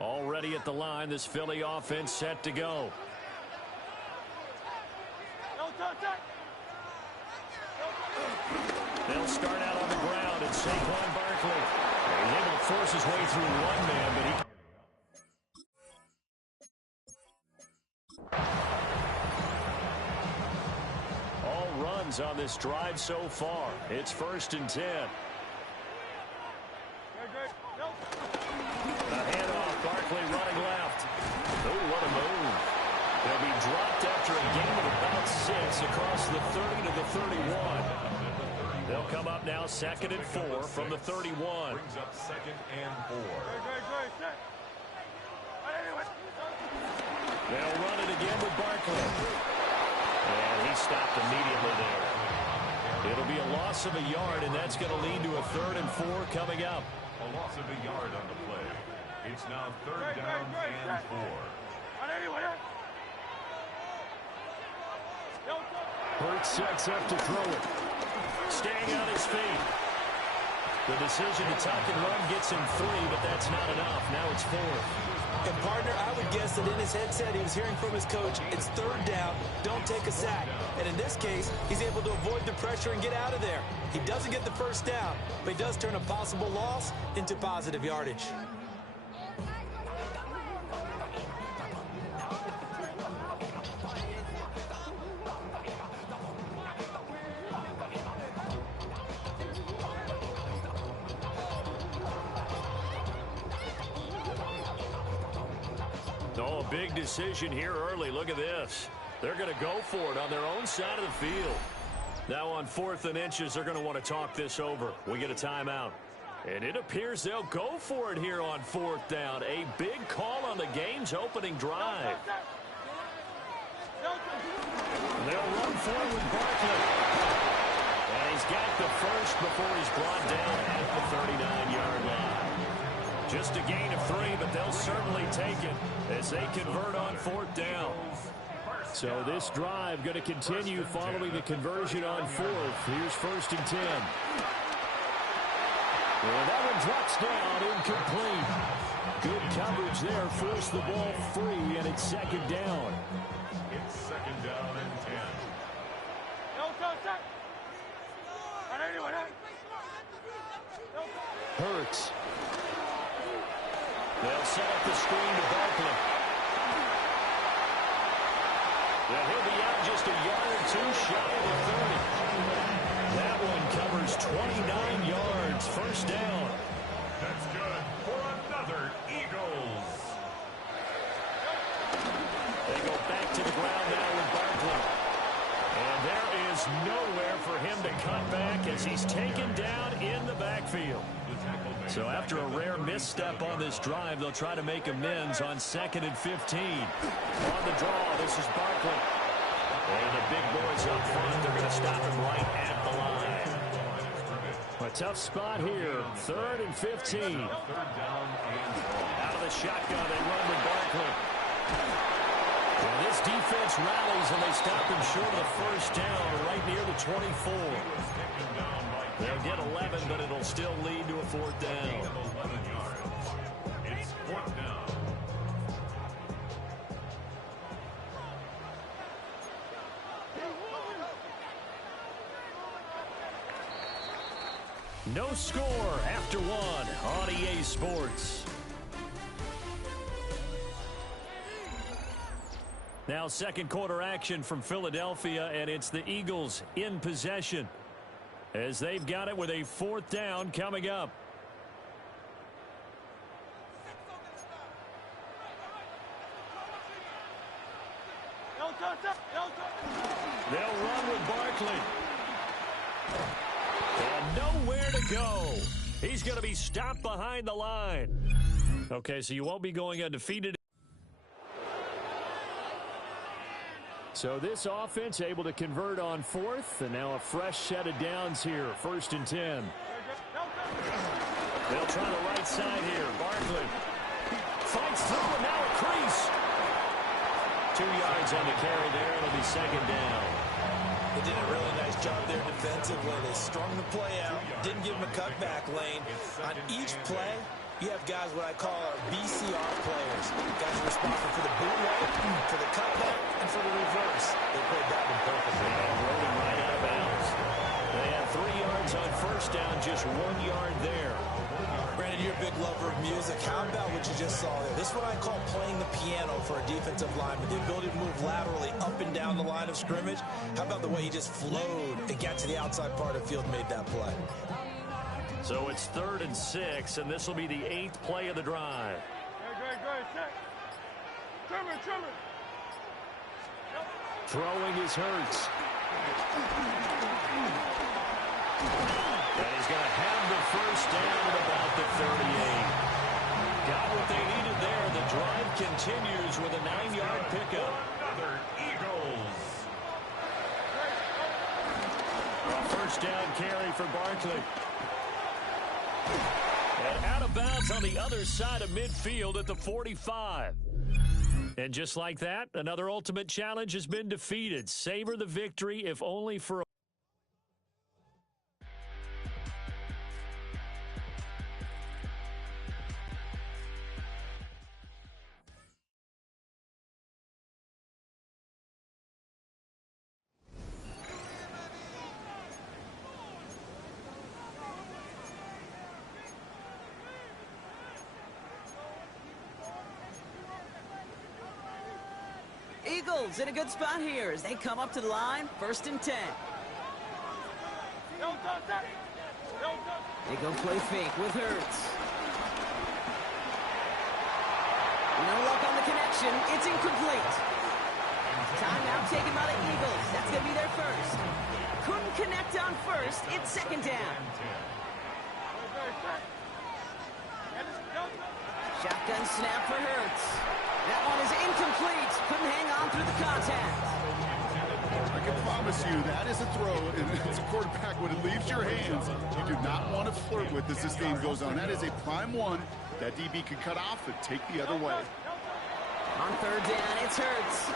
Already at the line, this Philly offense set to go. They'll start out on the ground, and Saquon Barkley. He's able to force his way through one man, but he... All runs on this drive so far. It's 1st and 10. The handoff, Barkley running left. Oh, what a move. They'll be dropped after a gain of about 6 across the 30 to the 31. They'll come up now 2nd and 4 from the 31. Brings up 2nd and 4. They'll run it again with Barkley. And he stopped immediately there. It'll be a loss of a yard, and that's going to lead to a 3rd and 4 coming up. A loss of a yard on the play. It's now 3rd down and 4. Hurts sets up to throw it. Staying on his feet. The decision to tuck and run gets him 3, but that's not enough. Now it's 4th. And, partner, I would guess that in his headset he was hearing from his coach, it's 3rd down, don't take a sack. And in this case, he's able to avoid the pressure and get out of there. He doesn't get the 1st down, but he does turn a possible loss into positive yardage. Oh, a big decision here early. Look at this. They're going to go for it on their own side of the field. Now on 4th and inches, they're going to want to talk this over. We get a timeout. And it appears they'll go for it here on 4th down. A big call on the game's opening drive. They'll run forward with Barkley. And he's got the first before he's brought down at the 39-yard line. Just a gain of 3, but they'll certainly take it as they convert on 4th down. So this drive going to continue following the conversion on 4th. Here's 1st and 10. Well, that one drops down, incomplete. Good coverage there, forced the ball free, and it's 2nd down. It's 2nd down and 10. Hurts. They'll set up the screen to Barkley. Well, he'll be out just a yard or 2 shy of the 30. That one covers 29 yards. 1st down. That's good for another Eagles. They go back to the ground now with Barkley. And there is nowhere for him to cut back as he's taken down in the backfield. So after a rare misstep on this drive, they'll try to make amends on 2nd and 15. On the draw, this is Barkley. And the big boys up front, they're going to stop him right at the line. A tough spot here, 3rd and 15. Out of the shotgun, they run with Barkley. Well, this defense rallies, and they stop him short of the 1st down, right near the 24. They'll get 11, but it'll still lead to a 4th down. It's 4th down. No score after one on EA Sports. Now second quarter action from Philadelphia, and it's the Eagles in possession as they've got it with a fourth down coming up. They'll run with Barkley. And nowhere to go. He's going to be stopped behind the line. Okay, so you won't be going undefeated. So this offense able to convert on fourth, and now a fresh set of downs here, 1st and 10. They'll try the right side here. Barkley fights through, and now a crease. 2 yards on the carry there. It'll be second down. They did a really nice job there defensively. They strung the play out, didn't give him a cutback lane. On each play, you have guys what I call our BCR players. Guys responsible for the bootleg, for the cutback, and for the reverse. They played that one perfectly. Rolling right out of bounds. They have 3 yards on first down, just 1 yard there. Brandon, you're a big lover of music. How about what you just saw there? This is what I call playing the piano for a defensive lineman. The ability to move laterally up and down the line of scrimmage. How about the way he just flowed and got to the outside part of the field and made that play? So it's 3rd and 6, and this will be the 8th play of the drive. Throwing is Hurts. And he's going to have the first down at about the 38. Got what they needed there. The drive continues with a 9-yard pickup. Another Eagles. A first down carry for Barkley. And out of bounds on the other side of midfield at the 45. And just like that, another ultimate challenge has been defeated. Savor the victory, if only for a Eagles in a good spot here as they come up to the line, 1st and 10. They go play fake with Hurts. No luck on the connection. It's incomplete. Timeout taken by the Eagles. That's going to be their first. Couldn't connect on first. It's 2nd down. Shotgun snap for Hurts. That one is incomplete. Couldn't hang on through the contact. I can promise you that is a throw, and it's a quarterback when it leaves your hands. You do not want to flirt with as this game goes on. That is a prime one that DB can cut off and take the other way. On 3rd down, it's Hurts.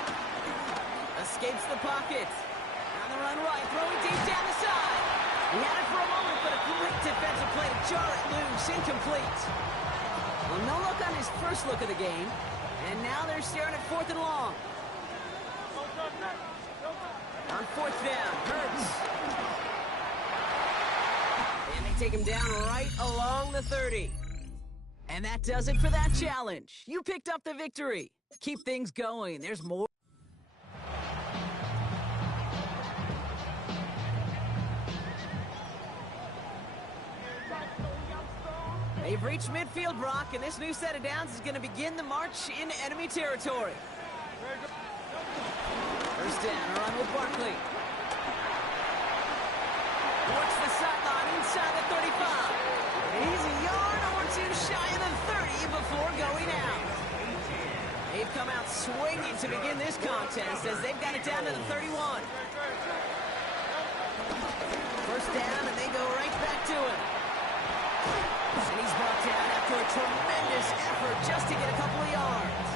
Escapes the pocket. On the run right, throwing deep down the side. He had it for a moment, but a great defensive play to jar it loose. Incomplete. Well, no luck on his first look of the game. And now they're staring at 4th and long. On 4th down, Hurts. And they take him down right along the 30. And that does it for that challenge. You picked up the victory. Keep things going. There's more. They've reached midfield, Brock, and this new set of downs is going to begin the march into enemy territory. First down, a run with Barkley. Works the sideline inside the 35. He's a yard or two shy of the 30 before going out. They've come out swinging to begin this contest as they've got it down to the 31. First down, and they go right back to it. And he's brought down after a tremendous effort just to get a couple of yards.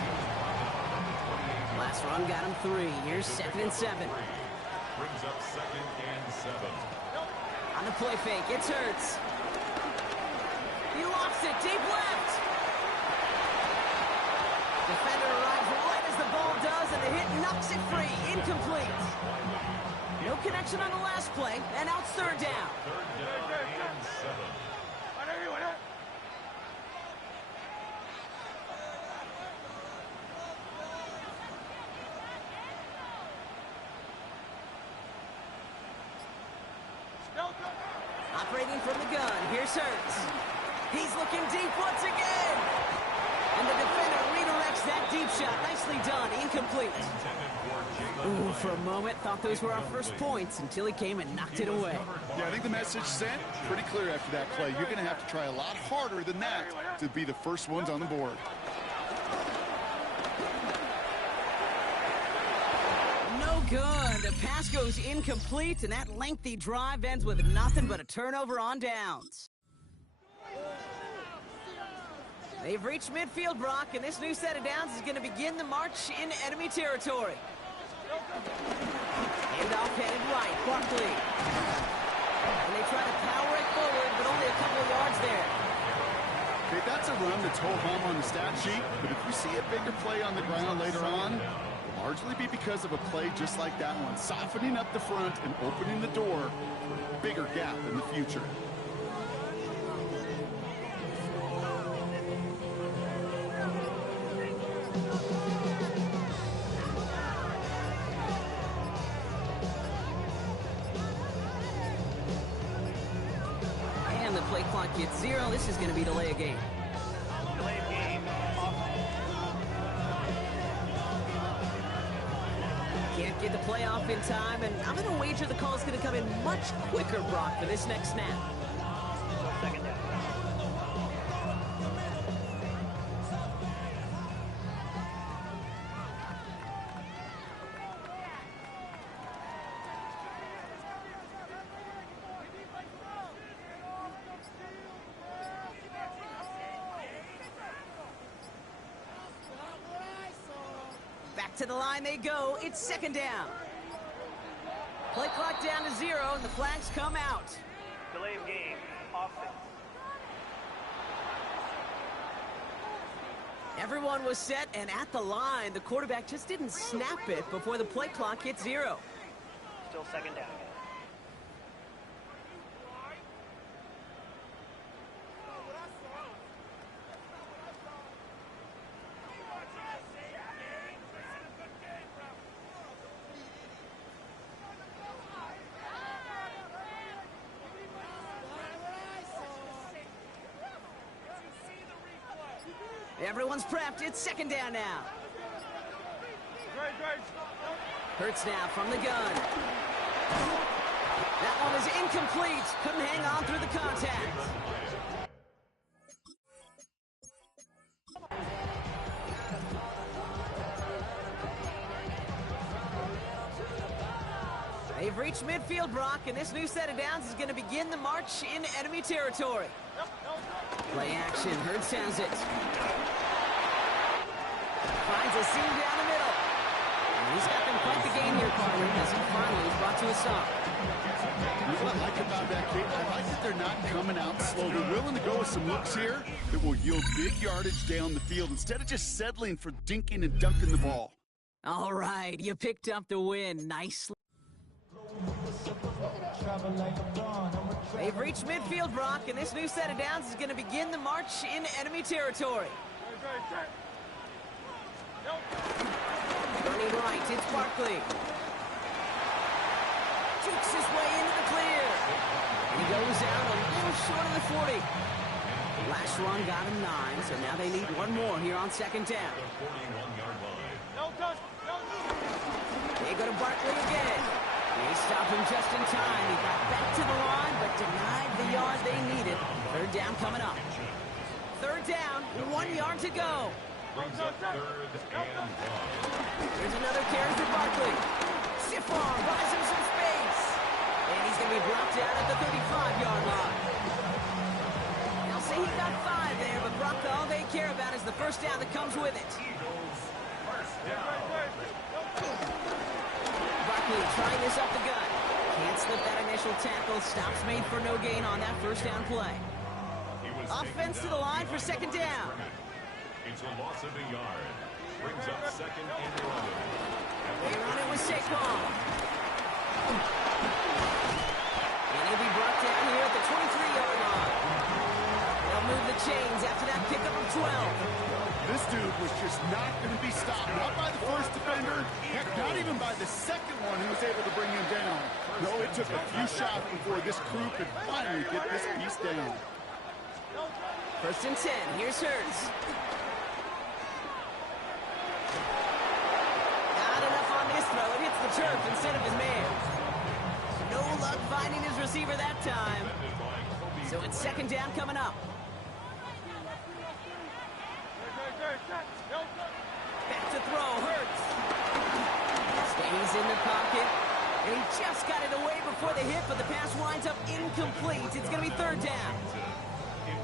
Last run got him 3. Here's 2nd and 7. Brings up 2nd and 7. On the play fake, it's Hurts. He lofts it deep left. Defender arrives right as the ball does, and the hit knocks it free. Incomplete. No connection on the last play, and now it's 3rd down. 3rd down and 7. Operating from the gun, here's Hurts. He's looking deep once again. And the defender redirects that deep shot. Nicely done, incomplete. Ooh, for a moment, thought those were our first points until he came and knocked it away. Yeah, I think the message sent pretty clear after that play. You're going to have to try a lot harder than that to be the first ones on the board. No good. The pass goes incomplete, and that lengthy drive ends with nothing but a turnover on downs. They've reached midfield, Brock, and this new set of downs is going to begin the march in enemy territory. Handoff headed right, Barkley. And they try to power it forward, but only a couple of yards there. Okay, that's a run that's ho-hum on the stat sheet, but if we see a bigger play on the ground later on, it'll largely be because of a play just like that one, softening up the front and opening the door for a bigger gap in the future. Play clock gets 0. This is going to be delay a game. Delay of game. Can't get the play off in time, and I'm going to wager the call is going to come in much quicker, Brock, for this next snap. Second down. To the line they go. It's second down. Play clock down to 0, and the flags come out. Delay of game. Offense. Everyone was set and at the line. The quarterback just didn't snap it before the play clock hit 0. Still second down. Everyone's prepped. It's second down now. Hurts now from the gun. That one is incomplete. Couldn't hang on through the contact. They've reached midfield, Brock, and this new set of downs is going to begin the march in enemy territory. Play action. Hurts has it. Finds a seam down the middle. And he's got them quite the game here, partner, as he finally is brought to a stop. You know what I like about that kick? I like that they're not coming out slow. They're willing to go with some looks here that will yield big yardage down the field instead of just settling for dinking and dunking the ball. All right, you picked up the win nicely. They've reached midfield, Brock, and this new set of downs is going to begin the march in enemy territory. Running right, it's Barkley. Jukes his way into the clear. He goes out a little short of the 40. Last run got him 9, so now they need one more here on second down. They go to Barkley again. They stop him just in time. He got back to the line, but denied the yard they needed. Third down coming up. Third down, 1 yard to go. Brings up third and 1. Here's another carry for Barkley. Sifar buys him some space. And he's going to be brought down at the 35-yard line. They'll say he got 5 there, but Brock, all they care about is the first down that comes with it. Barkley trying this up the gut. Can't slip that initial tackle. Stops made for no gain on that first down play. Offense to the line for second down. It's a loss of a yard. Brings up second and 11. They run it with Saquon. And he'll be brought down here at the 23-yard line. They'll move the chains after that pickup of 12. This dude was just not going to be stopped. Not by the first defender. Heck, not even by the second one who was able to bring him down. No, it took a few shots before this crew could finally get this piece down. 1st and 10. Here's Hurts. Not enough on this throw. It hits the turf instead of his man. No luck finding his receiver that time. So it's 2nd down coming up. Back to throw, Hurts. Stays in the pocket. And he just got it away before the hit, but the pass winds up incomplete. It's going to be 3rd down.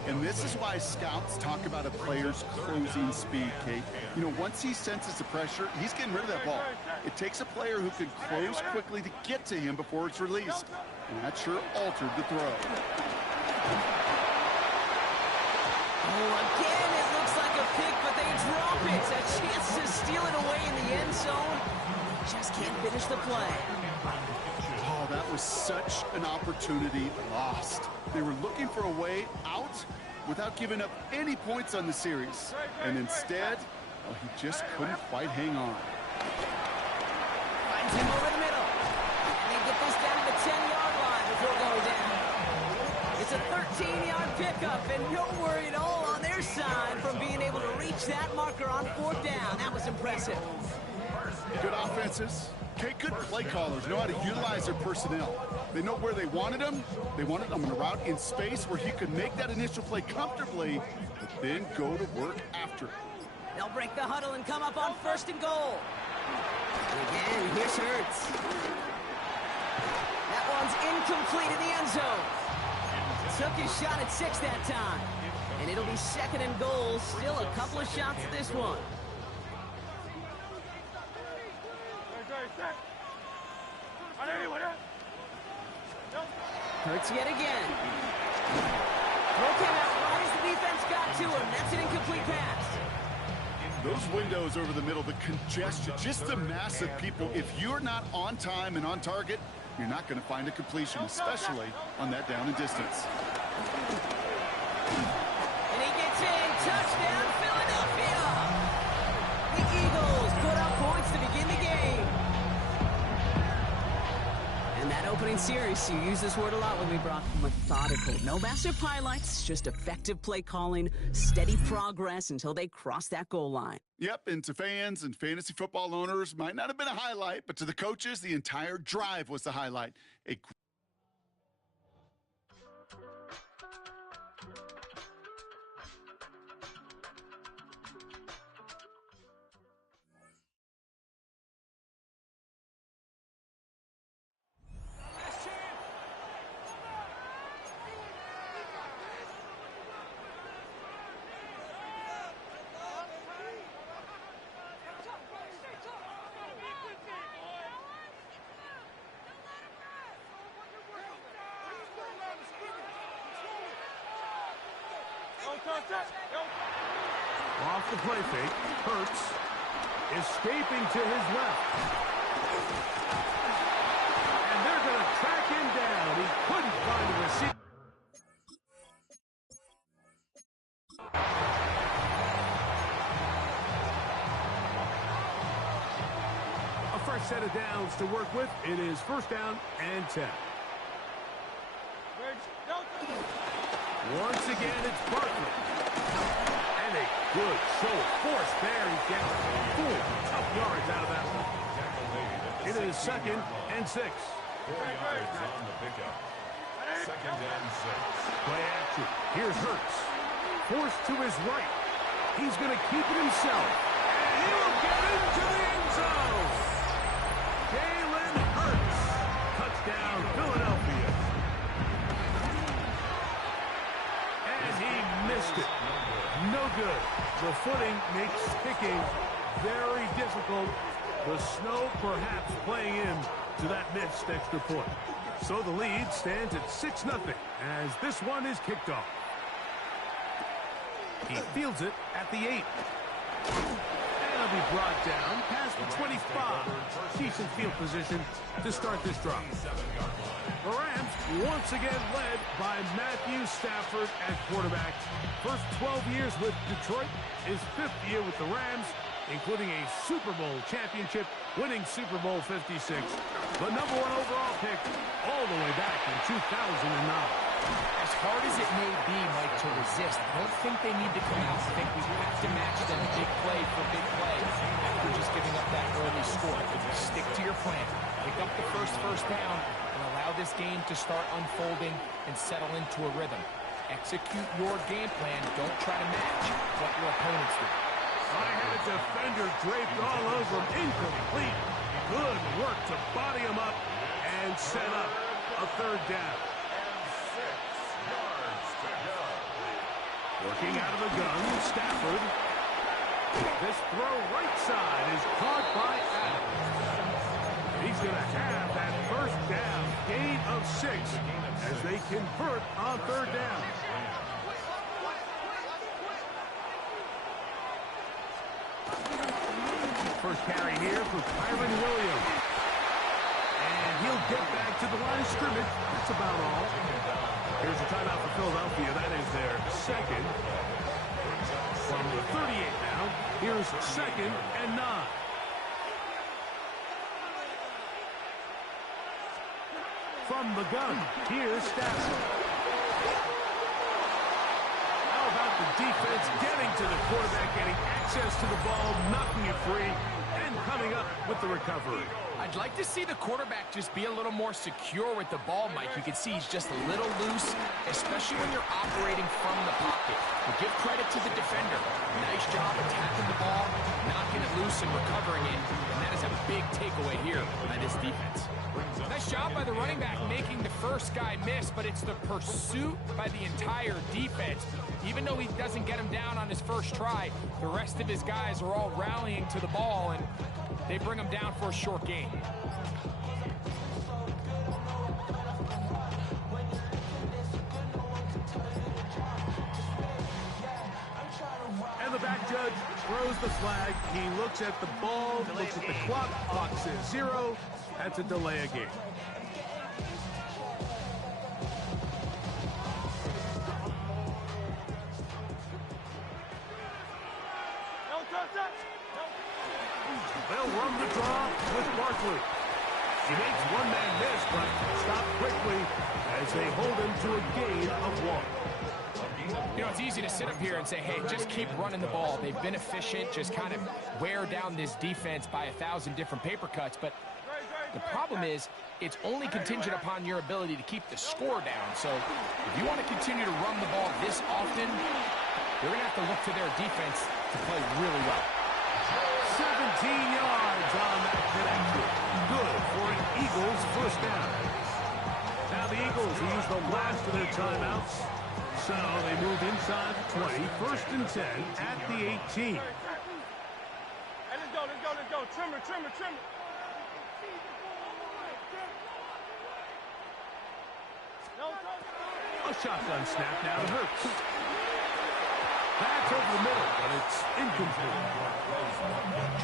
And this is why scouts talk about a player's closing speed, Kate. You know, once he senses the pressure, he's getting rid of that ball. It takes a player who can close quickly to get to him before it's released. And that sure altered the throw. Oh, again, it looks like a pick, but they drop it. A chance to steal it away in the end zone. Just can't finish the play. Oh, that was such an opportunity lost. They were looking for a way out without giving up any points on the series. And instead, well, he just couldn't quite hang on. Finds him over the middle. And they get this down to the 10-yard line before going down. It's a 13-yard pickup, and no worry at all on their side from being able to reach that marker on 4th down. That was impressive. Good offenses. Okay, good play callers know how to utilize their personnel. They know where they wanted them. They wanted them on a route in space where he could make that initial play comfortably, but then go to work after it. They'll break the huddle and come up on 1st and goal. And again, here's Hurts. That one's incomplete in the end zone. Took his shot at 6 that time. And it'll be 2nd and goal. Still a couple of shots at this one. Hurts yet again. Throw came out right as the defense got to him. That's an incomplete pass. Those windows over the middle, the congestion, just the mass of people. If you're not on time and on target, you're not going to find a completion, especially on that down and distance. And he gets in. Touchdown, Philadelphia. The Eagles put up points to begin the game. And that opening series, you use this word a lot when we brought methodical. No massive highlights, just effective play calling, steady progress until they cross that goal line. Yep, and to fans and fantasy football owners, might not have been a highlight, but to the coaches, the entire drive was the highlight. Off the play fake, Hurts escaping to his left. And they're going to track him down. He couldn't find a receiver. A fresh set of downs to work with. It is 1st down and 10. Once again, it's Barkley. And a good show of force there. He gets 4 tough yards out of that one. It is 2nd and 6. 4 yards on the pickup. 2nd and 6. Play action. Here's Hurts. Forced to his right. He's going to keep it himself. And he will get into the end zone. Jalen Hurts. Touchdown, Philadelphia. And he missed it. No good. The footing makes kicking very difficult. The snow perhaps playing in to that missed extra point. So the lead stands at 6-0 as this one is kicked off. He fields it at the 8. And going to be brought down past the 25. Decent field position to start this drive. The Rams once again led by Matthew Stafford at quarterback. First 12 years with Detroit, his 5th year with the Rams, including a Super Bowl championship, winning Super Bowl 56. The #1 overall pick all the way back in 2009. As hard as it may be, Mike, to resist, I don't think they need to come out and think we have to match them big play for big play after just giving up that early score. Stick to your plan. Pick up the first down and allow this game to start unfolding and settle into a rhythm. Execute your game plan. Don't try to match what your opponents do. I had a defender draped all over him. Incomplete. Good work to body him up and set up a 3rd down. Working out of the gun, Stafford. This throw right side is caught by Adams. He's going to have that 1st down, gain of 6, as they convert on 3rd down. First carry here for Kyron Williams. And he'll get back to the line of scrimmage. That's about all. Here's a timeout for Philadelphia. That is their 2nd. From the 38 now, here's 2nd and 9. From the gun, here's Stafford. How about the defense getting to the quarterback, getting access to the ball, knocking it free, and coming up with the recovery. I'd like to see the quarterback just be a little more secure with the ball, Mike. You can see he's just a little loose, especially when you're operating from the pocket. But give credit to the defender. Nice job attacking the ball, knocking it loose and recovering it. And that is a big takeaway here by this defense. Nice job by the running back making the first guy miss, but it's the pursuit by the entire defense. Even though he doesn't get him down on his first try, the rest of his guys are all rallying to the ball, and they bring him down for a short gain. And the back judge throws the flag. He looks at the ball, looks at the clock. Clock says 0. That's a delay of game. They'll run the draw with Barkley. He makes one man miss, but stopped quickly as they hold him to a gain of 1. You know, it's easy to sit up here and say, hey, just keep running the ball. They've been efficient, just kind of wear down this defense by 1,000 different paper cuts. But the problem is, it's only contingent upon your ability to keep the score down. So if you want to continue to run the ball this often, you're going to have to look to their defense to play really well. 17 yards on that connection. Good for an Eagles 1st down. Now the Eagles use the last of their timeouts. So they move inside the 20. 1st and 10 at the 18. Hey, let's go. Trimmer. A shotgun snap now to Hurts. That's over the middle, but it's incomplete.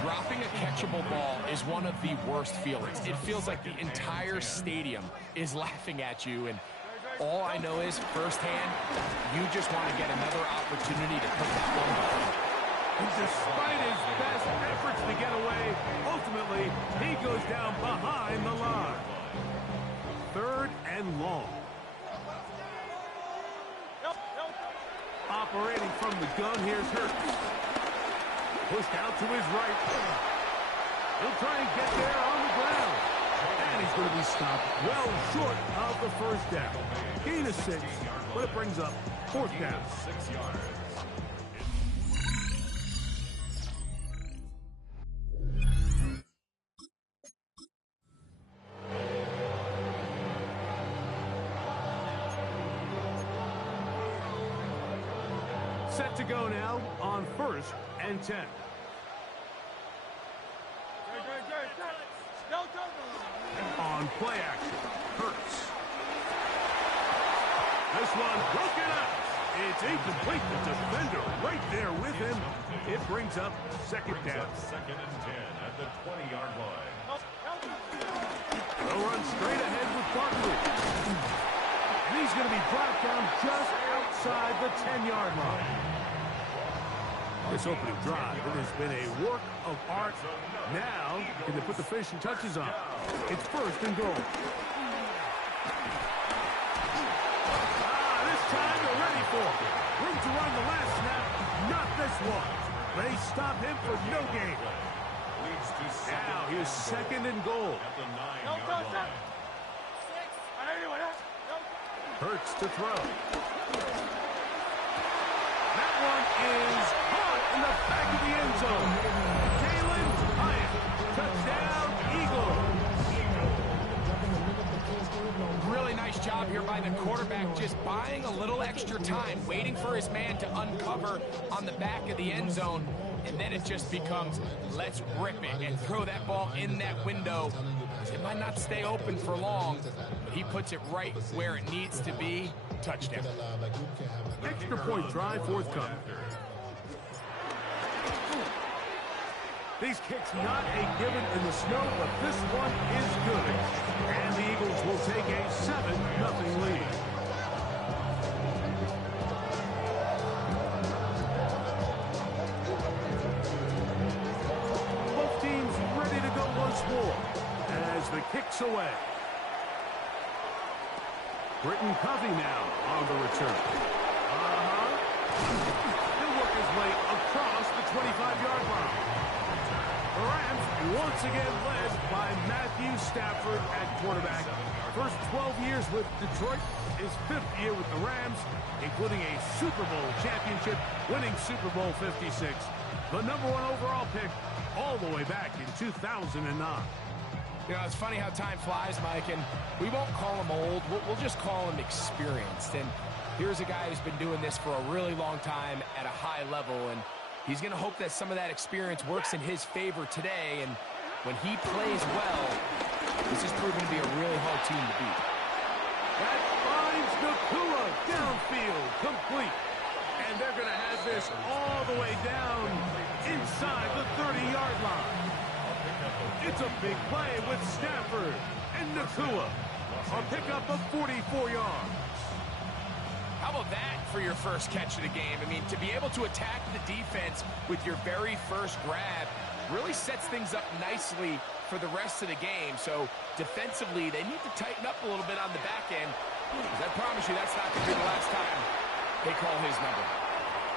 Dropping a catchable ball is one of the worst feelings. It feels like the entire stadium is laughing at you, and all I know is, firsthand, you just want to get another opportunity to put that one behind. And despite his best efforts to get away, ultimately, he goes down behind the line. 3rd and long. Operating from the gun, here's Hurts. Pushed out to his right. He'll try and get there on the ground. And he's going to be stopped well short of the 1st down. Gain of 6, but it brings up 4th down. 6 yards. Set to go now on 1st and 10. On play action, Hurts. This one broken up. It's It's incomplete. The defender right there with him. It brings up second down. Second and 10 at the 20-yard line. They'll run straight ahead with Barkley. And he's going to be brought down just outside the 10-yard line. This opening drive, it has been a work of art. Now, can they put the finishing touches on? It's first and goal. This time they're ready for it. Room to run the last snap, not this one. They stop him for no gain. Now, here's second and goal. At the 9-yard line. Hurts to throw. That one is caught in the back of the end zone. Jalen Hyatt, touchdown, Eagles. Really nice job here by the quarterback, just buying a little extra time, waiting for his man to uncover on the back of the end zone. And then it just becomes, let's rip it and throw that ball in that window. It might not stay open for long, but he puts it right where it needs to be. Touchdown. Extra point try forthcoming. These kicks not a given in the snow, but this one is good. And the Eagles will take a 7-0 lead. Both teams ready to go once more as the kick's away. Britton Covey now on the return. He'll work his way across the 25-yard line. The Rams once again led by Matthew Stafford at quarterback. First 12 years with Detroit, his 5th year with the Rams, including a Super Bowl championship, winning Super Bowl 56. The #1 overall pick all the way back in 2009. You know, it's funny how time flies, Mike, and we won't call him old. We'll just call him experienced. And here's a guy who's been doing this for a really long time at a high level, and he's going to hope that some of that experience works in his favor today. And when he plays well, this is proven to be a really hard team to beat. That finds Nakua downfield, complete. And they're going to have this all the way down inside the 30-yard line. It's a big play with Stafford and Nakua. A pickup of 44 yards. How about that for your first catch of the game? I mean, to be able to attack the defense with your very first grab really sets things up nicely for the rest of the game. So defensively, they need to tighten up a little bit on the back end. I promise you that's not going to be the last time they call his number.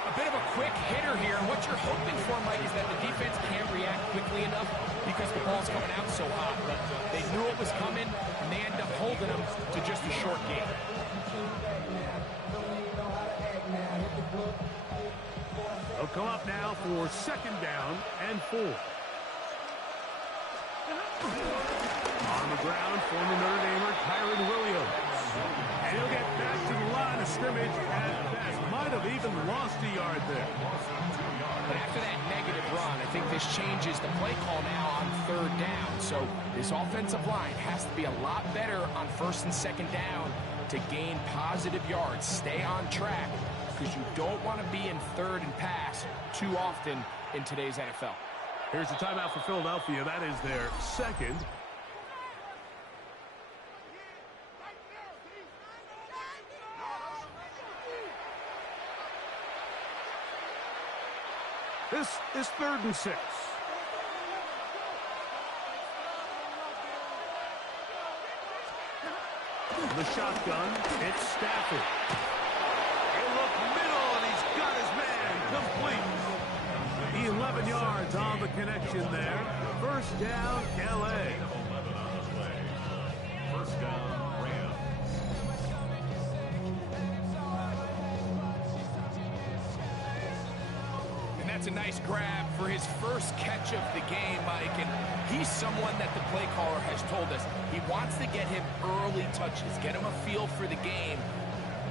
A bit of a quick hitter here. And what you're hoping for, Mike, is that the defense can't react quickly enough because the ball's coming out so hot. But they knew it was coming, and they end up holding them to just a short game. They'll come up now for second down and 4. On the ground, former Notre Damer Kyron Williams. And he'll get back to the line of scrimmage at best. Might have even lost a yard there. But after that negative run, I think this changes the play call now on third down. So this offensive line has to be a lot better on first and second down to gain positive yards. Stay on track because you don't want to be in third and pass too often in today's NFL. Here's the timeout for Philadelphia. That is their second. This is 3rd and 6. The shotgun, it's Stafford. He'll look middle, and he's got his man complete. 11 yards on the connection there. First down, L.A. 11 on the play. First down, Rams. And that's a nice grab for his first catch of the game, Mike. And he's someone that the play caller has told us he wants to get him early touches, get him a feel for the game.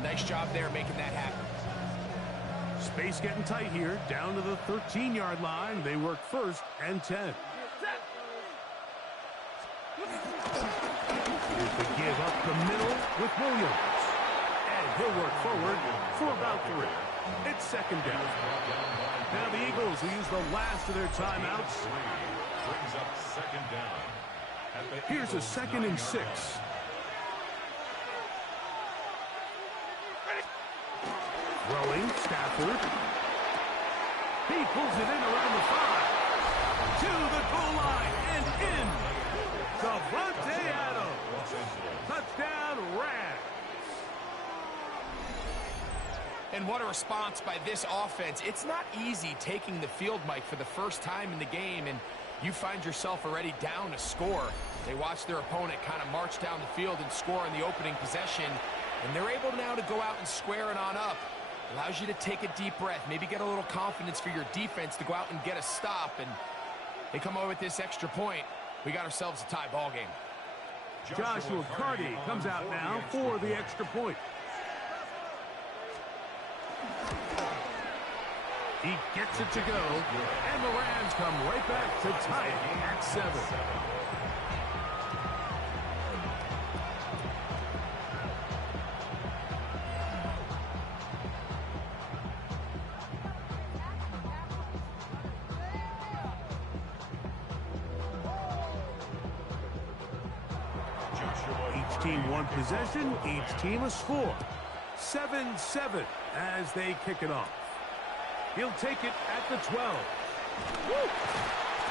Nice job there making that happen. Space getting tight here, down to the 13-yard line. They work first and 10. Here's the give up the middle with Williams. And He'll work forward for about 3. It's second down. Now the Eagles, who use the last of their timeouts, brings up second down. Here's a 2nd and 6. Throwing, Stafford. He pulls it in around the 5. To the goal line and in. Davante Adams. Touchdown, Rams. And what a response by this offense. It's not easy taking the field, Mike, for the first time in the game, and you find yourself already down a score. They watch their opponent kind of march down the field and score in the opening possession, and they're able now to go out and square it on up. Allows you to take a deep breath, maybe get a little confidence for your defense to go out and get a stop, and they come away with this extra point. We got ourselves a tie ball game. Joshua Carty comes out now for the extra point. He gets it to go, and the Rams come right back to tie it at 7. Each team one possession, each team a score. 7-7 as they kick it off. He'll take it at the 12. Woo!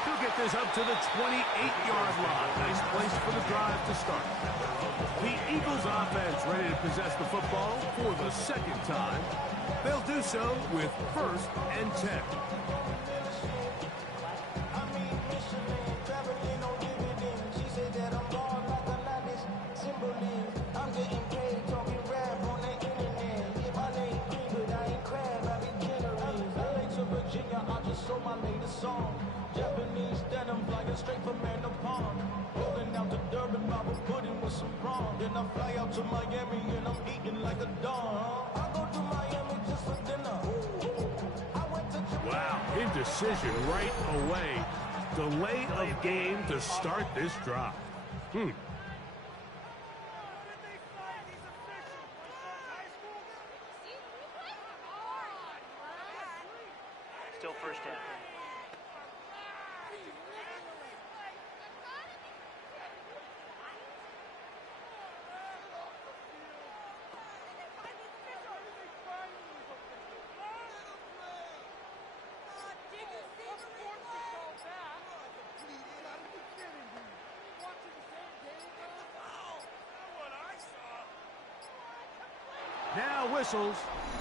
He'll get this up to the 28-yard line. Nice place for the drive to start. The Eagles offense ready to possess the football for the 2nd time. They'll do so with 1st and 10. Japanese denim flying straight from Manapon. Rolling out to Durban, Bible pudding with some prawn. Then I fly out to Miami and I'm eating like a dawn. I go to Miami just for dinner. Wow, indecision right away. Delay of game to start this drive. Still first down. Now whistles.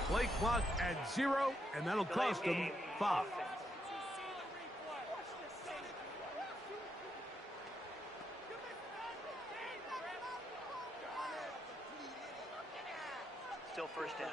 Play clock at 0, and that'll cost them 5. Still first down.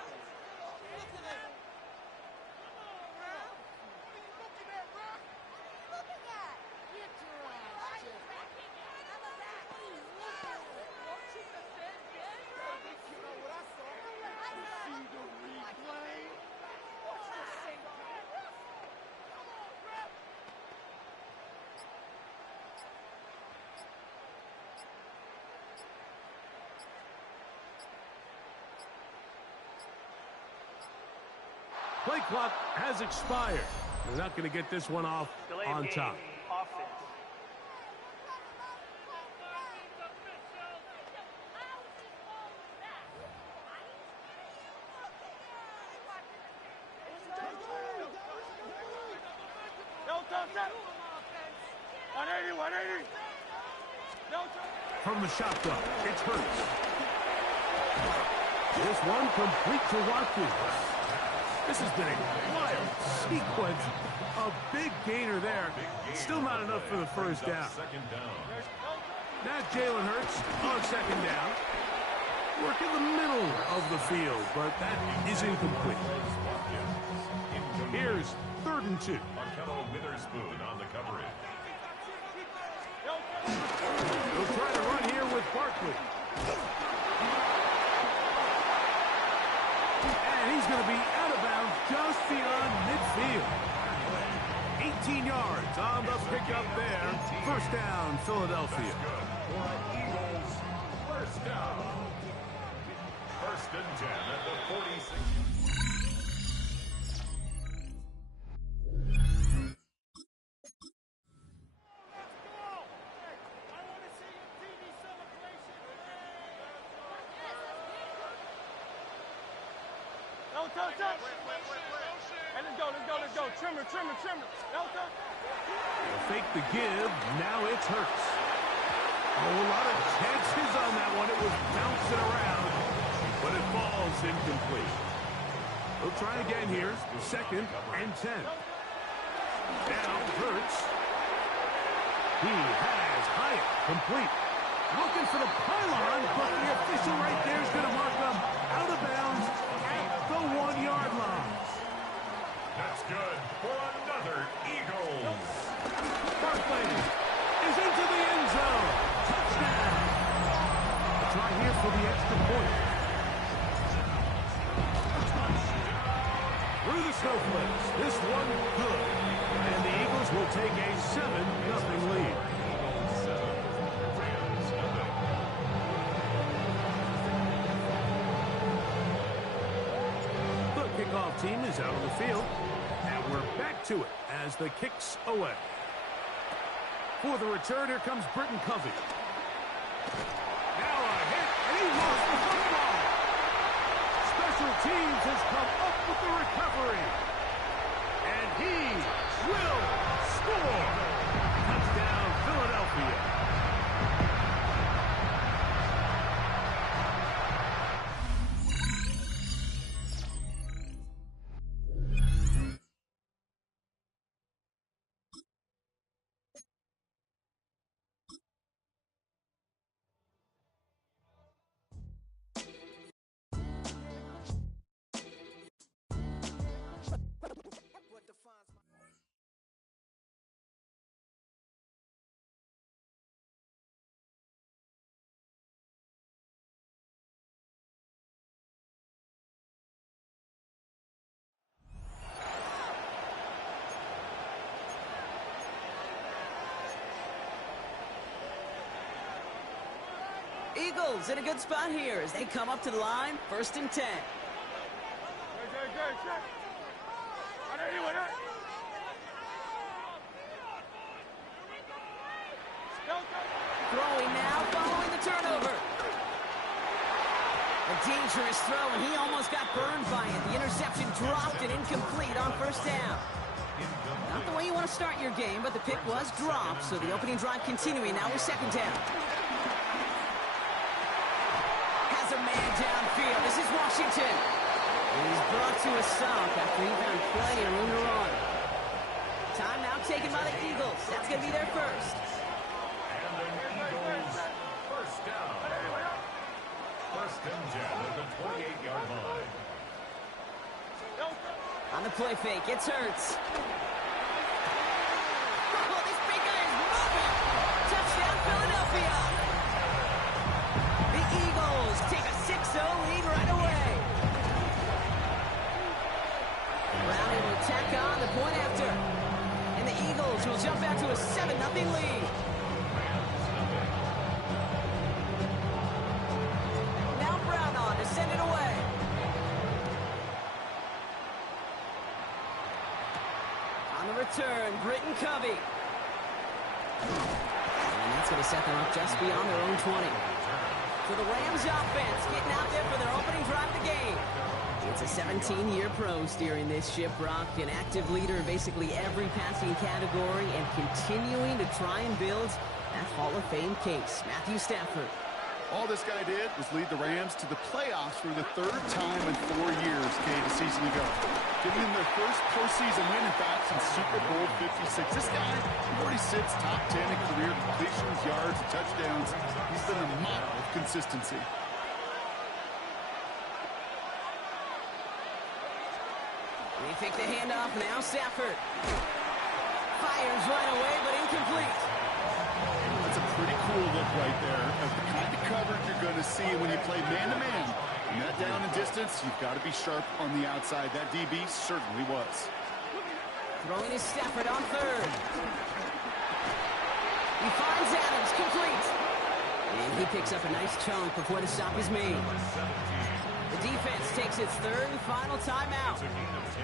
Play clock has expired. They're not going to get this one off on top. Offense. From the shotgun, it's Hurts. This one complete to Watkins. This has been a wild sequence. A big gainer there. Still not enough for the first down. Now Jalen Hurts on 2nd down. Work in the middle of the field, but that is incomplete. Here's 3rd and 2. Witherspoon on the coverage. He'll try to run here with Barkley. And he's going to be out of bounds just beyond midfield. 18 yards on the pickup there. First down, Philadelphia. Eagles, first down. First and 10 at the 46. Hey, let's go. Trimmer. Fake the give. Now it's Hurts. Oh, a lot of chances on that one. It was bouncing around, but it falls incomplete. We'll try again here. Second and 10. Now Hurts. He has Hyatt complete. Looking for the pylon, but the official right there is going to mark him out of bounds at the 1-yard line. That's good for another Eagles. Barkley is into the end zone. Touchdown. A try here for the extra point. Through the snowflakes. This one good. And the Eagles will take a 7-0 lead. The kickoff team is out on the field. And we're back to it as the kick's away. For the return, here comes Britton Covey. Now a hit, and he lost the football. Special teams has come up with the recovery. And he will score. Touchdown, Philadelphia. Eagles in a good spot here as they come up to the line. First and 10. Throwing now, following the turnover. A dangerous throw, and he almost got burned by it. The interception dropped and incomplete on first down. Not the way you want to start your game, but the pick was dropped, so the opening drive continuing now with second down. Has a man downfield. This is Washington. He's brought to a stop after he found plenty of room to run. Time now taken by the Eagles. That's going to be their first. And the Eagles first down. First and 10 at the 28-yard line. On the play fake, it's Hurts. Well, this big guy is moving. Touchdown, Philadelphia. The Eagles take a 6-0 lead right away. Brown able to tack on the point after. And the Eagles will jump out to a 7-0 lead. Now Brown on to send it away. On the return, Britton Covey. And that's going to set them up just beyond their own 20. So the Rams offense getting out there for their opening drive of the game. It's a 17-year pro steering this ship, Brock, an active leader in basically every passing category and continuing to try and build that Hall of Fame case. Matthew Stafford. All this guy did was lead the Rams to the playoffs for the third time in 4 years, the season ago. Giving them their first postseason win, in fact, since Super Bowl 56. This guy already sits top 10 in career completions, yards, and touchdowns. He's been the model of consistency. They take the handoff now, Stafford. Fires right away, but incomplete. That's a pretty cool look right there of the kind of coverage you're going to see when you play man-to-man. And that down and distance, you've got to be sharp on the outside. That DB certainly was. Throwing is Stafford on third. He finds Adams, complete. And he picks up a nice chunk before the stop is made. The defense takes its third and final timeout.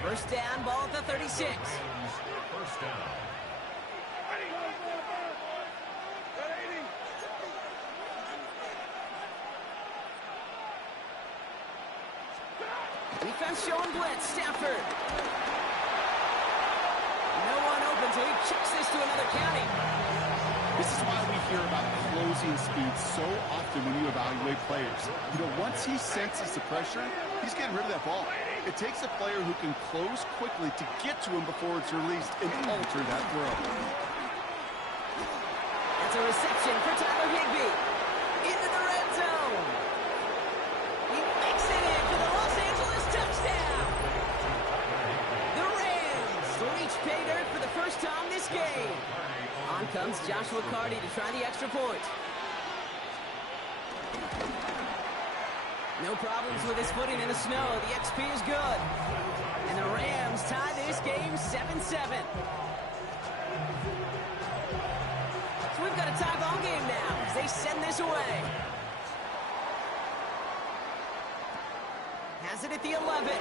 First down, ball at the 36. First down. Defense showing blitz. Stafford. No one open, so he chucks this to another county. This is why we hear about closing speed so often when you evaluate players. You know, once he senses the pressure, he's getting rid of that ball. It takes a player who can close quickly to get to him before it's released and alter that throw. That's a reception for Tyler Higbee. Into the red zone. He makes it in for the Los Angeles touchdown. The Rams reach pay dirt for the first time this game. On comes Joshua Carty to try the extra point. No problems with his footing in the snow. The XP is good. And the Rams tie this game 7-7. So we've got a tie ball game now as they send this away. Has it at the 11.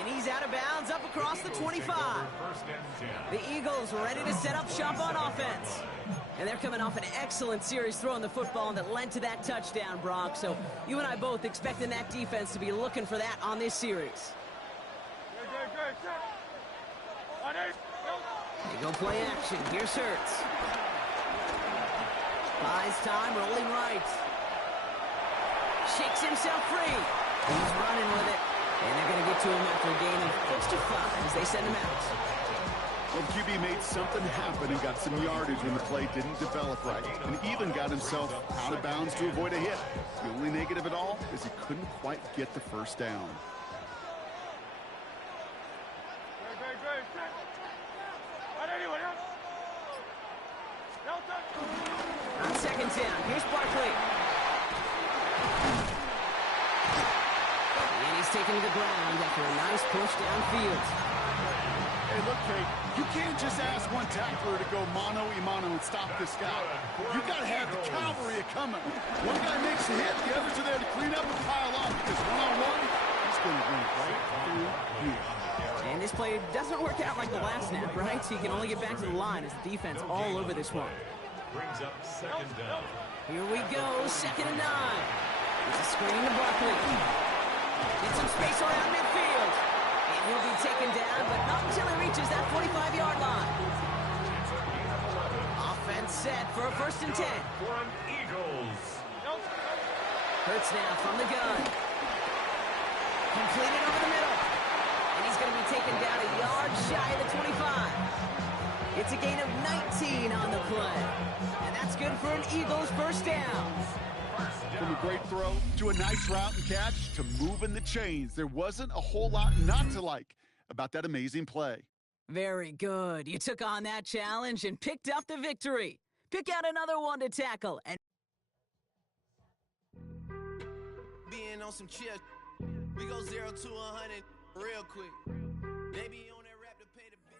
And he's out of bounds up across the 25. The Eagles ready to set up shop on offense. And they're coming off an excellent series throwing the football that led to that touchdown, Brock. So you and I both expecting that defense to be looking for that on this series. They go play action. Here's Hurts. Buys time, rolling right. Shakes himself free. He's running with it. And they're going to get to him after a gain of close to 5 as they send him out. Well, QB made something happen and got some yardage when the play didn't develop right, and even got himself out of bounds to avoid a hit. The only negative at all is he couldn't quite get the first down. On second down, here's Barkley. And he's taken to the ground after a nice push downfield. Hey, look, Kate, you can't just ask one tackler to go mano-a-mano and stop this guy. You got to have the cavalry coming. One guy makes a hit, the others are there to clean up and pile on, because one-on-one, he's going to run right through you. And this play doesn't work out like the last snap, right? So he can only get back to the line as the defense all over this one. Brings up second down. Here we go, 2nd and 9. There's a screen to Barkley. Get some space around midfield. And he'll be taken down, but not until he reaches that 45-yard line. Offense set for a 1st and 10. For Eagles. Hurts now from the gun. Completed over the middle. And he's going to be taken down a yard shy of the 25. It's a gain of 19 on the play. And that's good for an Eagles first down. From a great throw to a nice route and catch to moving the chains, there wasn't a whole lot not to like about that amazing play. Very good. You took on that challenge and picked up the victory. Pick out another one to tackle. And Being on some chill, we go 0 to 100 real quick. They be on that rap to pay the bill.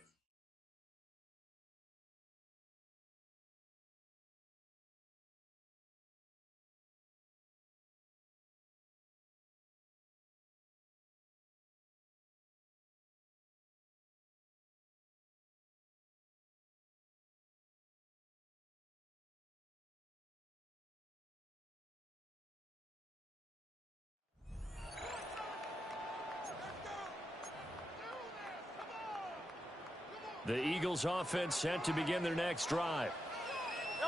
The Eagles offense set to begin their next drive.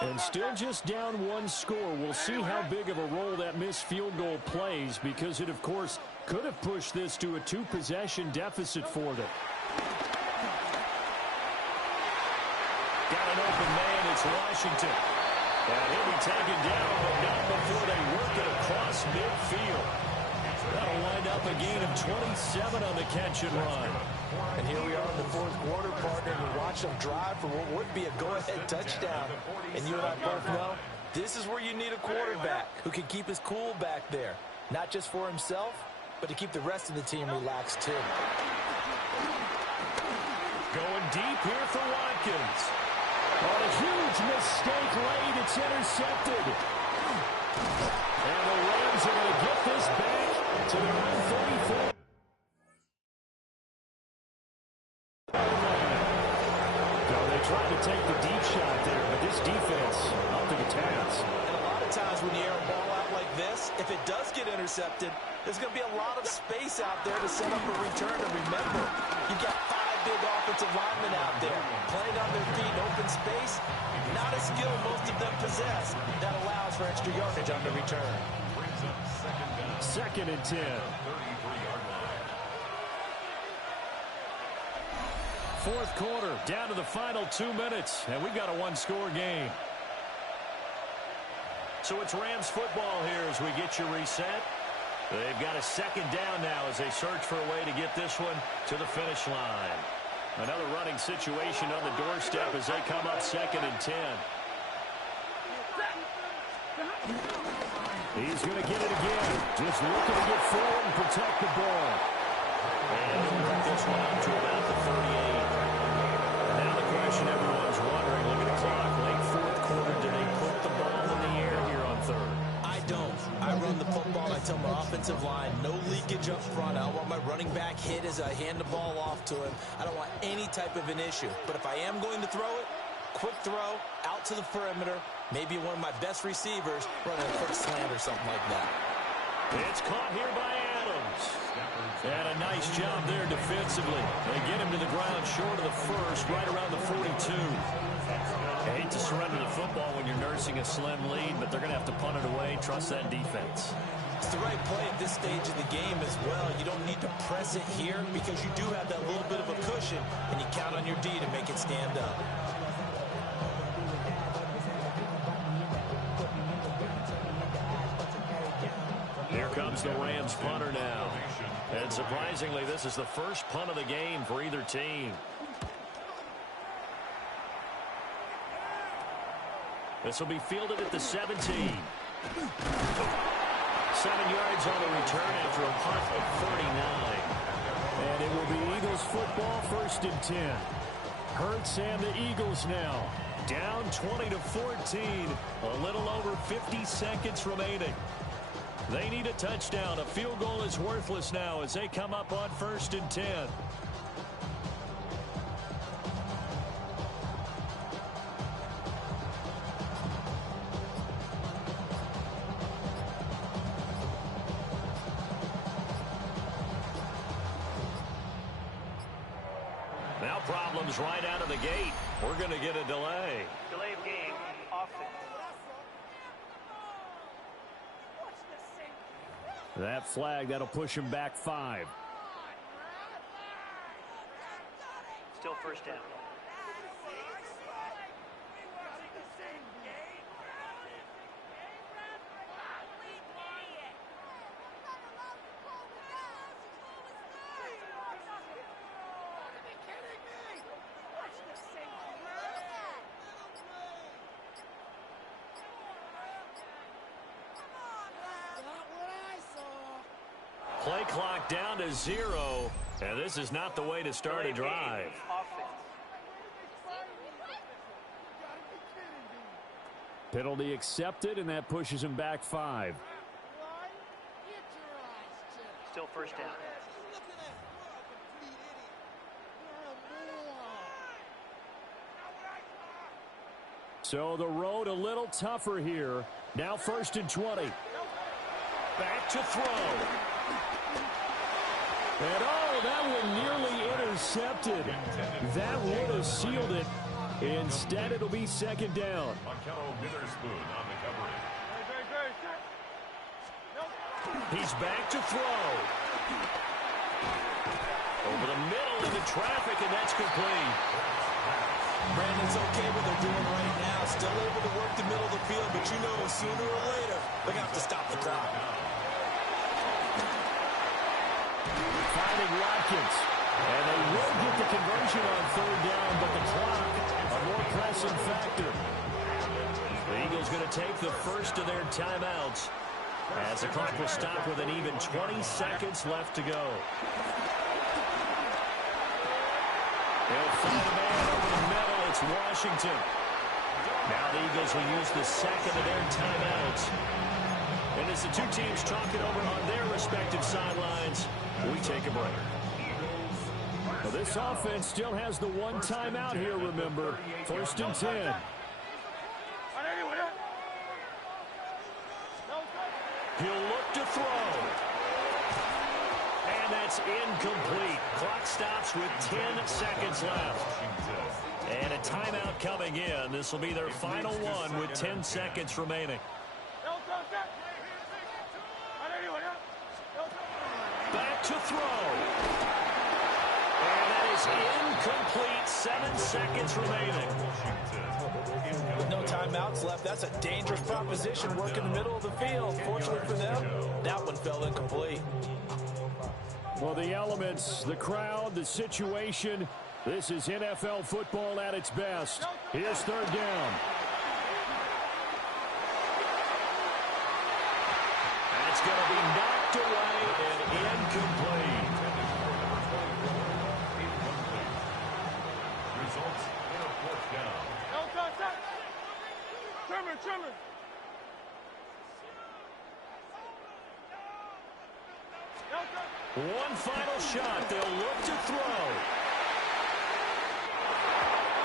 And still just down 1 score. We'll see how big of a role that missed field goal plays, because it, of course, could have pushed this to a 2-possession deficit for them. Got an open man. It's Washington. And he'll be taken down, but not before they work it across midfield. That'll wind up a gain of 27 on the catch and run. And here we are in the 4th quarter, partner, and watch them drive for what would be a go-ahead touchdown. And you and I both know this is where you need a quarterback who can keep his cool back there. Not just for himself, but to keep the rest of the team relaxed, too. Going deep here for Watkins. On a huge mistake late, it's intercepted. And the Rams are going to get this back to their own 34. So they tried to take the deep shot there, but this defense up to the task. And a lot of times when you air a ball out like this, if it does get intercepted, there's going to be a lot of space out there to set up a return. And remember, you've got 5 big offensive linemen out there playing on their feet in open space. Not a skill most of them possess. That allows for extra yardage on the return. Second and 10. Fourth quarter, down to the final 2 minutes, and we've got a one-score game. So it's Rams football here as we get you reset. They've got a second down now as they search for a way to get this one to the finish line. Another running situation on the doorstep as they come up second and 10. He's going to get it again. Just looking to get forward and protect the ball. And he'll put this one up to about the 38. And now the question everyone's wondering, look at the clock, late fourth quarter, do they put the ball in the air here on third? I don't. I run the football. I tell my offensive line, no leakage up front. I don't want my running back hit as I hand the ball off to him. I don't want any type of an issue. But if I am going to throw it, quick throw, out to the perimeter, maybe one of my best receivers running a quick slant or something like that. It's caught here by Adams. And a nice job there defensively. They get him to the ground short of the first, right around the 42. I hate to surrender the football when you're nursing a slim lead, but they're going to have to punt it away. Trust that defense. It's the right play at this stage of the game as well. You don't need to press it here because you do have that little bit of a cushion, and you count on your D to make it stand up. Here comes the Rams punter now. And surprisingly, this is the first punt of the game for either team. This will be fielded at the 17. 7 yards on the return after a punt of 39. And it will be Eagles football, first and 10. Hurts and the Eagles now. Down 20-14. A little over 50 seconds remaining. They need a touchdown. A field goal is worthless now as they come up on first and 10. Now problems right out of the gate. We're going to get a delay. Delay of game, offense. That flag, that'll push him back 5. Still first down. Play clock down to 0, and this is not the way to start a drive. Penalty accepted, and that pushes him back 5. Still first down. So the road a little tougher here. Now first and 20. Back to throw. And oh, that one nearly intercepted. That would have sealed it. Instead, it'll be second down. He's back to throw. Over the middle into traffic, and that's complete. Brandon, it's okay what they're doing right now. Still able to work the middle of the field, but you know sooner or later they're going to have to stop the clock. Finding Watkins. And they will get the conversion on third down, but the clock, a more pressing factor. The Eagles going to take the first of their timeouts as the clock will stop with an even 20 seconds left to go. They'll find a man over the middle. It's Washington. Now the Eagles will use the second of their timeouts. And as the two teams talk it over on their respective sidelines, we take a break. Well, this offense still has the one timeout here, remember. 1st and 10. He'll look to throw. And that's incomplete. Clock stops with 10 seconds left. And a timeout coming in. This will be their final one with 10 seconds remaining. Back to throw. And that is incomplete. 7 seconds remaining. With no timeouts left, that's a dangerous proposition. Work in the middle of the field. Fortunately for them, that one fell incomplete. Well, the elements, the crowd, the situation, this is NFL football at its best. Here's 3rd down. That's going to be knocked away and incomplete. Results in a 4th down. Trimmer. One final shot. They'll look to throw.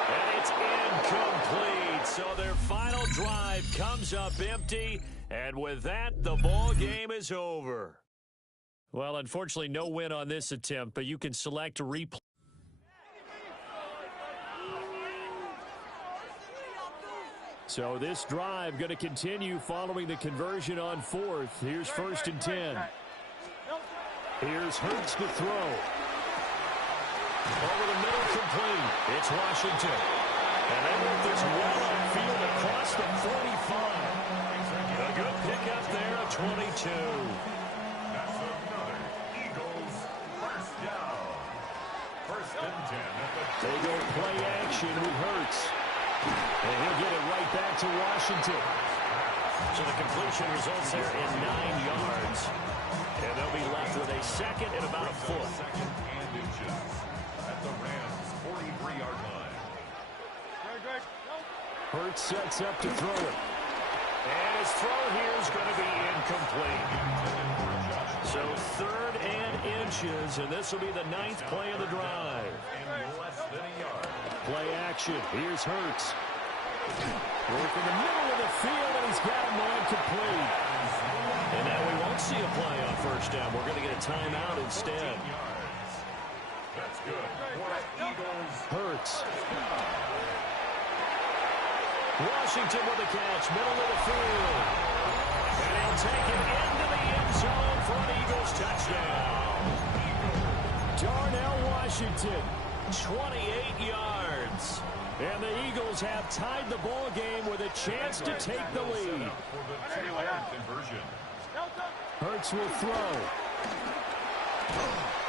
And it's incomplete. So their final drive comes up empty. And with that, the ball game is over. Well, unfortunately, no win on this attempt, but you can select a replay. So this drive going to continue following the conversion on 4th. Here's 1st and 10. Here's Hurts to throw. Over the middle, complete. It's Washington. And they move this well upfield across the 45. A good pickup there at 22. That's another Eagles 1st down. 1st and 10 at the They go play action with Hurts. And he'll get it right back to Washington. So the completion results there in 9 yards. And they'll be left with a second and about a foot. 2nd and inches at the Rams' 43-yard line. Hurts sets up to throw it. And his throw here is going to be incomplete. So 3rd and inches, and this will be the 9th play of the drive. And less than a yard. Play action. Here's Hurts. Work in the middle of the field, and he's got a man complete. And now we won't see a play on 1st down. We're going to get a timeout instead. That's good. For Eagles. Hurts. Washington with the catch, middle of the field. And he'll take it into the end zone for an Eagles touchdown. Darnell Washington. 28 yards. And the Eagles have tied the ball game with a chance to take the lead. For the 2-point conversion. Hurts will throw.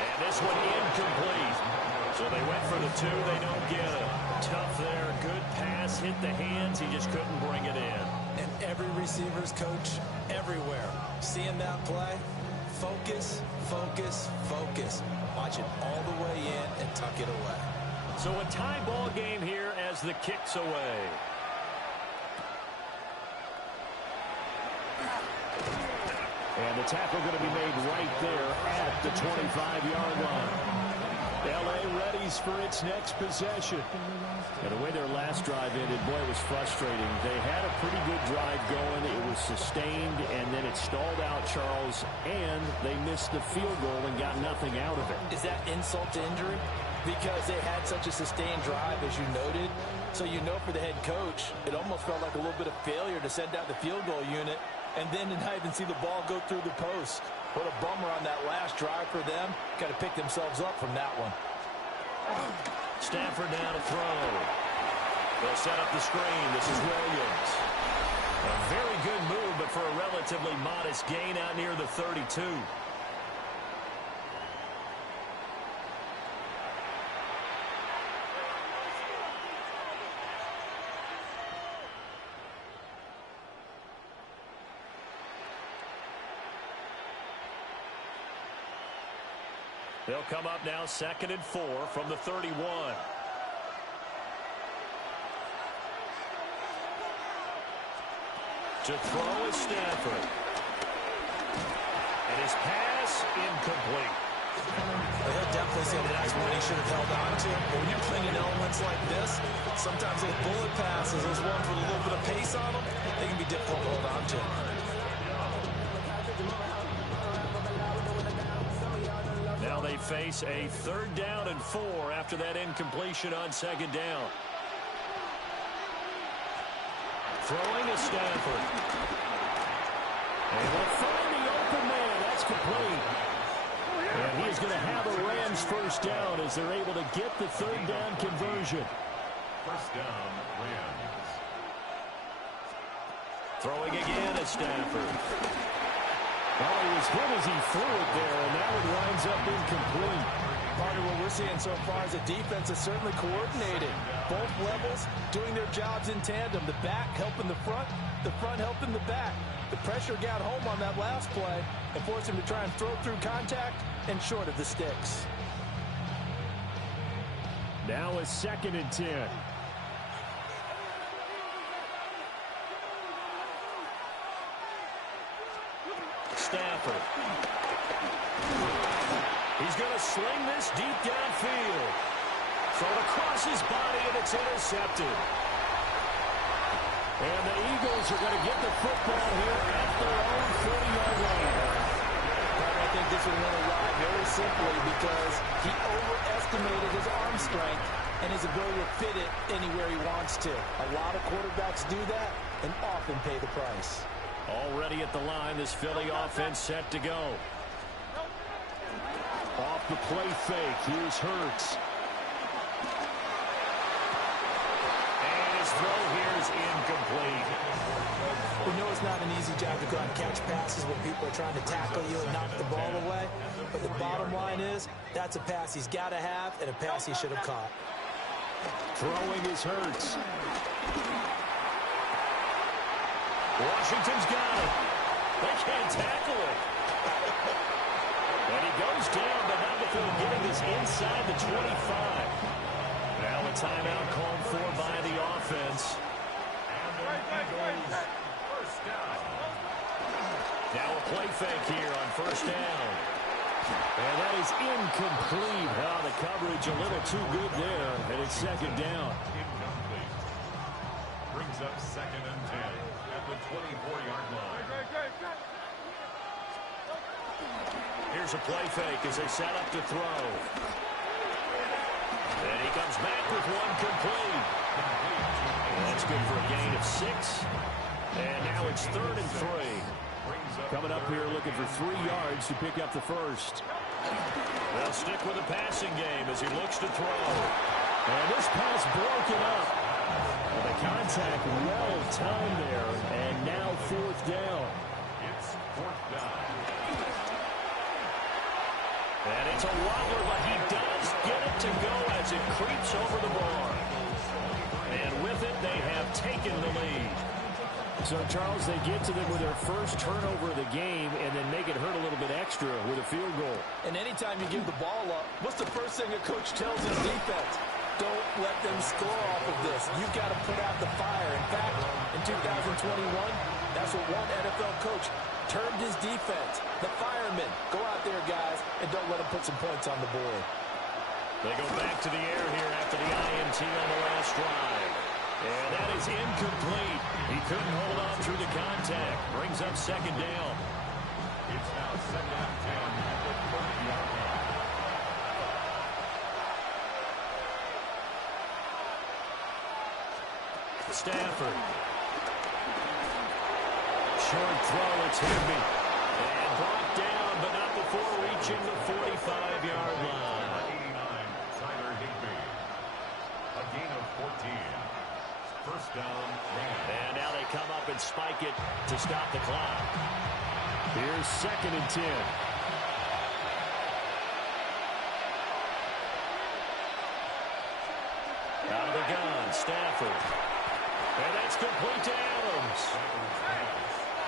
And this one incomplete. So they went for the 2. They don't get it. Tough there. Good pass. Hit the hands. He just couldn't bring it in. And every receiver's coach everywhere. Seeing that play, focus, focus, focus. Watch it all the way in and tuck it away. So a tie ball game here as the kick's away. And the tackle going to be made right there at the 25-yard line. L.A. readies for its next possession. And the way their last drive ended, boy, it was frustrating. They had a pretty good drive going. It was sustained, and then it stalled out, Charles, and they missed the field goal and got nothing out of it. Is that insult to injury? Because they had such a sustained drive, as you noted. So you know for the head coach, it almost felt like a little bit of failure to send out the field goal unit and then to not even see the ball go through the post. What a bummer on that last drive for them. Got to pick themselves up from that one. Stafford now to throw. They'll set up the screen. This is Williams. A very good move, but for a relatively modest gain out near the 32. They'll come up now 2nd and 4 from the 31. To throw is Stafford. And his pass incomplete. Well, he'll definitely say that that's one he should have held on to. But when you're playing in elements like this, sometimes those bullet passes, those ones with a little bit of pace on them, they can be difficult to hold on to. Now they face a 3rd down and 4 after that incompletion on 2nd down. Throwing is Stafford. And they'll find the open man. That's complete. And he is going to have a Rams 1st down as they're able to get the 3rd down conversion. 1st down, Rams. Throwing again is Stafford. Well, he was hit as he threw it there, and that one winds up incomplete. Part of what we're seeing so far is the defense is certainly coordinated. Both levels doing their jobs in tandem. The back helping the front helping the back. The pressure got home on that last play and forced him to try and throw through contact and short of the sticks. Now a 2nd and 10. Stafford. He's going to sling this deep downfield. Thrown across his body, and it's intercepted. And the Eagles are going to get the football here at their own 40-yard line. I think this one went awry very simply because he overestimated his arm strength and his ability to fit it anywhere he wants to. A lot of quarterbacks do that and often pay the price. Already at the line, this Philly offense set to go. Off the play fake, here's Hurts. And his throw here is incomplete. We know it's not an easy job to go out and catch passes when people are trying to tackle you and knock the ball away. But the bottom line is, that's a pass he's got to have and a pass he should have caught. Throwing is Hurts. Washington's got it. They can't tackle it. And he goes down, but not before getting this inside the 25. Now a timeout called for by the offense. Now a play fake here on 1st down. And that is incomplete. Oh, the coverage a little too good there, and it's 2nd down. Incomplete. Brings up 2nd and 10 at the 24-yard line. Here's a play fake as they set up to throw. And he comes back with one complete. That's good for a gain of 6. And now it's 3rd and 3. Coming up here looking for 3 yards to pick up the 1st. They'll stick with the passing game as he looks to throw. And this pass broken up. Well, the contact well timed there. And now 4th down. It's 4th down. And it's a wobbler, but he does get it to go as it creeps over the bar. And with it, they have taken the lead. So, Charles, they get to them with their first turnover of the game and then make it hurt a little bit extra with a field goal. And anytime you give the ball up, what's the first thing a coach tells his defense? Don't let them score off of this. You've got to put out the fire. In fact, in 2021, that's what one NFL coach termed his defense. The firemen. Go out there, guys, and don't let them put some points on the board. They go back to the air here after the INT on the last drive. And that is incomplete. He couldn't hold on through the contact. Brings up 2nd down. It's now 2nd and 10 at the 30-yard line. Stafford. Short throw, it's Higby. And brought down, but not before reaching the 45-yard line. 89, Tyler Higby. A gain of 14. 1st down, Rams. And now they come up and spike it to stop the clock. Here's 2nd and 10. Out of the gun, Stafford. And that's complete to Adams.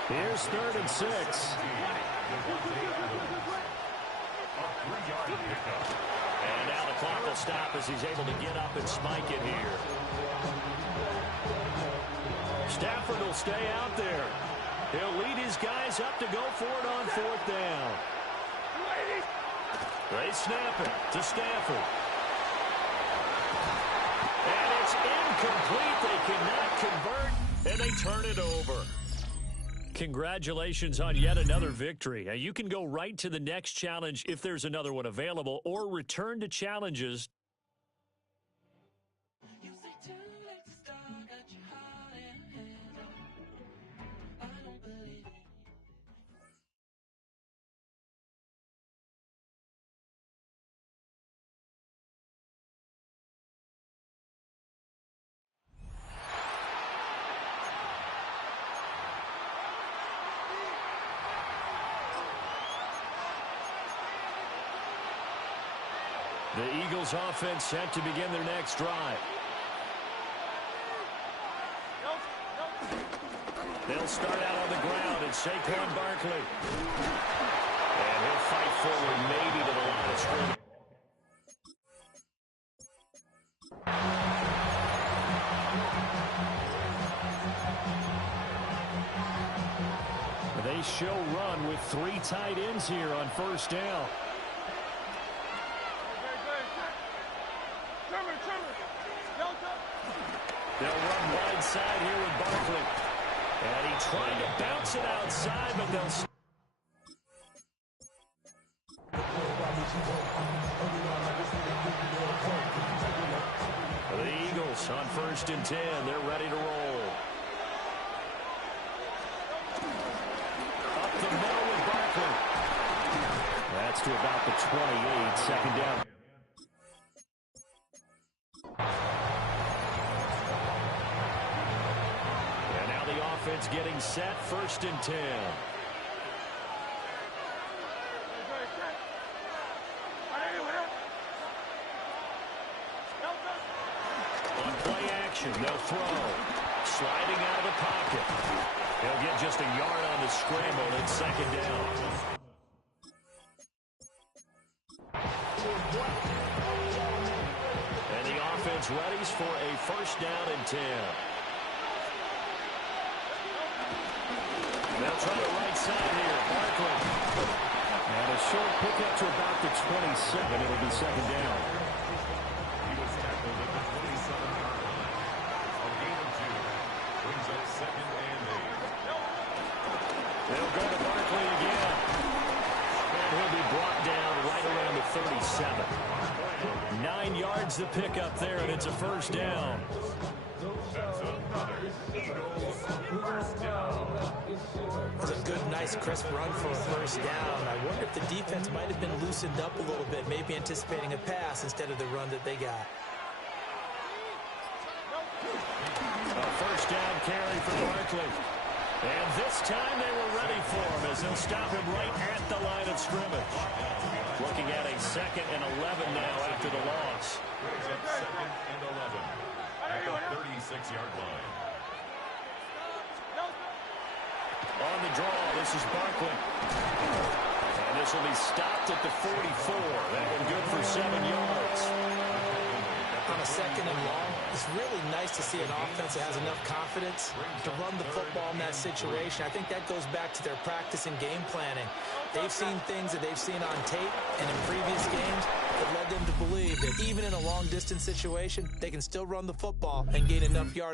Here's 3rd and 6. A 3-yard pickup. And now the clock will stop as he's able to get up and spike it here. Stafford will stay out there. He'll lead his guys up to go for it on 4th down. They snap it to Stafford. And it's incomplete. They cannot convert, and they turn it over. Congratulations on yet another victory. Now, you can go right to the next challenge if there's another one available, or return to challenges. The Eagles offense set to begin their next drive. They'll start out on the ground, and Saquon Barkley. And he'll fight forward maybe to the line of scrimmage. They show run with 3 tight ends here on 1st down. They'll run wide side here with Barkley. And he tried to bounce it outside, but they'll... The Eagles on 1st and 10. They're ready to roll. Up the middle with Barkley. That's to about the 28. 2nd down. Offense getting set, 1st and 10. On play action, they'll throw. Sliding out of the pocket. They'll get just a yard on the scramble at 2nd down. And the offense readies for a 1st down and 10. They'll try the right side here. Barkley. And a short pickup to about the 27. It'll be 2nd down. He was tackled at the 27-yard line. A gain of 2 brings up 2nd and 8. They'll go to Barkley again. And he'll be brought down right around the 37. 9 yards the pickup there, and it's a 1st down. That's another Eagles 1st down. It's a good, nice, crisp run for a 1st down. I wonder if the defense might have been loosened up a little bit, maybe anticipating a pass instead of the run that they got. A 1st down carry for Barkley. And this time they were ready for him as they'll stop him right at the line of scrimmage. Looking at a 2nd and 11 now after the loss. Brings up 2nd and 11 at the 36-yard line. On the draw, this is Barkley. And this will be stopped at the 44. That one good for 7 yards. On a 2nd and long, it's really nice to see an offense that has enough confidence to run the football in that situation. I think that goes back to their practice and game planning. They've seen things that they've seen on tape and in previous games that led them to believe that even in a long-distance situation, they can still run the football and gain enough yards